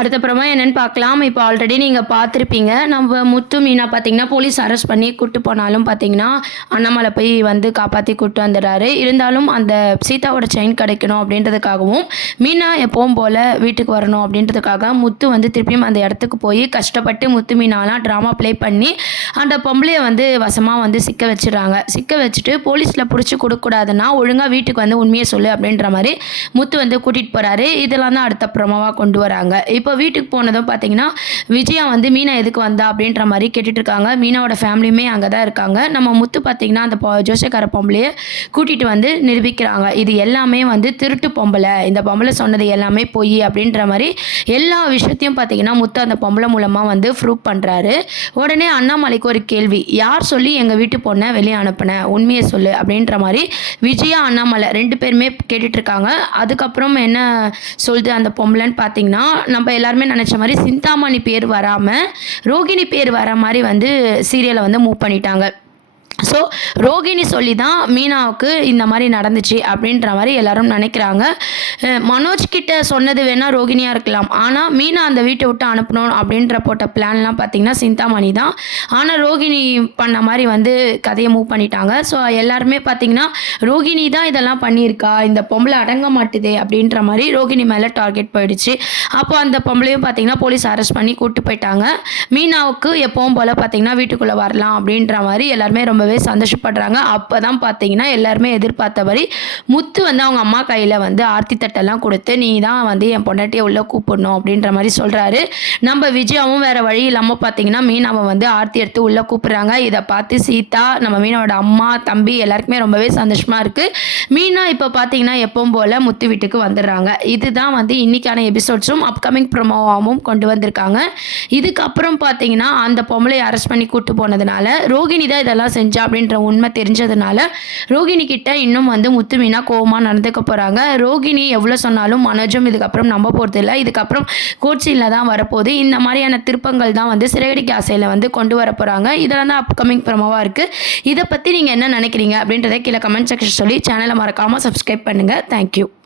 அடுத்தப்புறமா என்னன்னு பார்க்கலாம். இப்போ ஆல்ரெடி நீங்க பார்த்துருப்பீங்க. நம்ம முத்து, மீனா பார்த்தீங்கன்னா, போலீஸ் அரெஸ்ட் பண்ணி கூட்டு போனாலும் பார்த்தீங்கன்னா, அண்ணாமலை போய் வந்து காப்பாத்தி கூட்டு வந்துடுறாரு. இருந்தாலும் அந்த சீதாவோட செயின் கிடைக்கணும் அப்படின்றதுக்காகவும், மீனா எப்பவும் போல வீட்டுக்கு வரணும் அப்படின்றதுக்காக முத்து வந்து திருப்பியும் அந்த இடத்துக்கு போய் கஷ்டப்பட்டு முத்து, மீனாலாம் ட்ராமா ப்ளே பண்ணி, அந்த பொம்பளைய வந்து வசமா வந்து சிக்க வச்சுடுறாங்க. சிக்க வச்சுட்டு போலீஸ்ல புடிச்சு குடுக்கக்கூடாதுன்னா, ஒழுங்கா வீட்டுக்கு வந்து உண்மைய சொல்லு அப்படின்ற மாரி முத்து வந்து கூட்டிட்டு போறாரு. இதெல்லாம் தான் அடுத்த ப்ரோமோவா கொண்டு வராங்க. இப்போ வீட்டுக்கு போனதும் பார்த்தீங்கன்னா, விஜயா வந்து மீனா எதுக்கு வந்தா அப்படின்ற மாரி கேட்டுட்டு இருக்காங்க. மீனாவோட ஃபேமிலியுமே அங்க தான் இருக்காங்க. நம்ம முத்து பார்த்தீங்கன்னா, அந்த ஜோசியக்கார பொம்பளைய கூட்டிட்டு வந்து நிரூபிக்கிறாங்க. இது எல்லாமே வந்து திருட்டு பொம்பளை. இந்த பொம்பளை சொன்னது எல்லாமே பொய் அப்படின்ற மாரி எல்லா விஷயத்தையும் பார்த்தீங்கன்னா, முத்து அந்த பொம்பளை மூலமா வந்து ப்ரூவ் பண்றாரு. உடனே அண்ணாமலைக்கு ஒரு கேள்வி. யார் சொல்லி எங்க வீட்டு பொண்ண வெளிய அனுப்புன? உண்மைய சொல்லு அப்படின்ற மாரி விஜயா, அண்ணாமலை 2 பேருமே கேட்டுட்டு இருக்காங்க. அதுக்கப்புறம் என்ன சொல்லுது அந்த பொம்பளைன்னு பார்த்தீங்கன்னா, நம்ம எல்லாருமே நினச்ச மாதிரி சிந்தாமணி பேர் வராமல் ரோகிணி பேர் வர மாதிரி வந்து சீரியலை வந்து மூவ் பண்ணிட்டாங்க. ஸோ ரோகிணி சொல்லி தான் மீனாவுக்கு இந்த மாதிரி நடந்துச்சு அப்படின்ற மாதிரி எல்லாரும் நினைக்கிறாங்க. மனோஜ் கிட்ட சொன்னது வேணால் ரோகிணியாக இருக்கலாம். ஆனால் மீனா அந்த வீட்டை விட்டு அனுப்பணும் அப்படின்ற போட்ட பிளான்லாம் பார்த்தீங்கன்னா சிந்தாமணி தான். ஆனால் ரோகிணி பண்ண மாதிரி வந்து கதையை மூவ் பண்ணிட்டாங்க. ஸோ எல்லாருமே பார்த்தீங்கன்னா ரோகிணி தான் இதெல்லாம் பண்ணியிருக்கா, இந்த பொம்பளை அடங்க மாட்டுதே அப்படின்ற மாதிரி ரோகிணி மேலே டார்கெட் போயிடுச்சு. அப்போ அந்த பொம்பளையும் பார்த்தீங்கன்னா போலீஸ் அரெஸ்ட் பண்ணி கூப்பிட்டு போயிட்டாங்க. மீனாவுக்கு எப்பவும் போல் பார்த்தீங்கன்னா வீட்டுக்குள்ளே வரலாம் அப்படின்ற மாதிரி எல்லாருமே ரொம்பவே சந்தோஷப்படுறாங்க. அப்போ தான் பார்த்தீங்கன்னா எல்லாருமே எதிர்பார்த்தபடி முத்து வந்து அவங்க அம்மா கையில் வந்து ஆர்த்தி தட்டெல்லாம் கொடுத்து, நீ தான் வந்து என் பொண்டாட்டியை உள்ளே கூப்பிடணும் அப்படின்ற மாதிரி சொல்கிறாரு. நம்ம விஜயாவும் வேறு வழி இல்லாமல் பார்த்தீங்கன்னா மீனாவை வந்து ஆர்த்தி எடுத்து உள்ளே கூப்பிட்றாங்க. இதை பார்த்து சீதா, நம்ம மீனாவோட அம்மா, தம்பி எல்லாருக்குமே ரொம்பவே சந்தோஷமாக இருக்குது. மீனா இப்போ பார்த்தீங்கன்னா எப்பவும் போல் முத்து வீட்டுக்கு வந்துடுறாங்க. இதுதான் வந்து இன்றைக்கான எபிசோட்ஸும் அப்கமிங் ப்ரோமோவாகவும் கொண்டு வந்திருக்காங்க. இதுக்கப்புறம் பார்த்தீங்கன்னா அந்த பொம்பளையை அரெஸ்ட் பண்ணி கூட்டு போனதுனால ரோகிணி தான் இதெல்லாம் செஞ்சா அப்படின்ற உண்மை தெரிஞ்சதுனால ரோகிணி கிட்ட இன்னும் வந்து முத்து, மீனா கோவமாக நடந்துக்க போகிறாங்க. ரோகிணி எவ்வளோ சொன்னாலும் மனோஜும் இதுக்கப்புறம் நம்ப போகிறது இல்லை. இதுக்கப்புறம் கோச்சியில் தான் வரப்போகுது. இந்த மாதிரியான திருப்பங்கள் தான் வந்து சிறகடிக்க ஆசையில் வந்து கொண்டு வர போகிறாங்க. இதெல்லாம் தான் அப்கமிங் ப்ரோமோவாக இருக்குது. இதை பற்றி நீங்கள் என்ன நினைக்கிறீங்க அப்படின்றத கீழே கமெண்ட் செக்ஷன் சொல்லி சேனலை மறக்காமல் சப்ஸ்கிரைப் பண்ணுங்கள். தேங்க்யூ.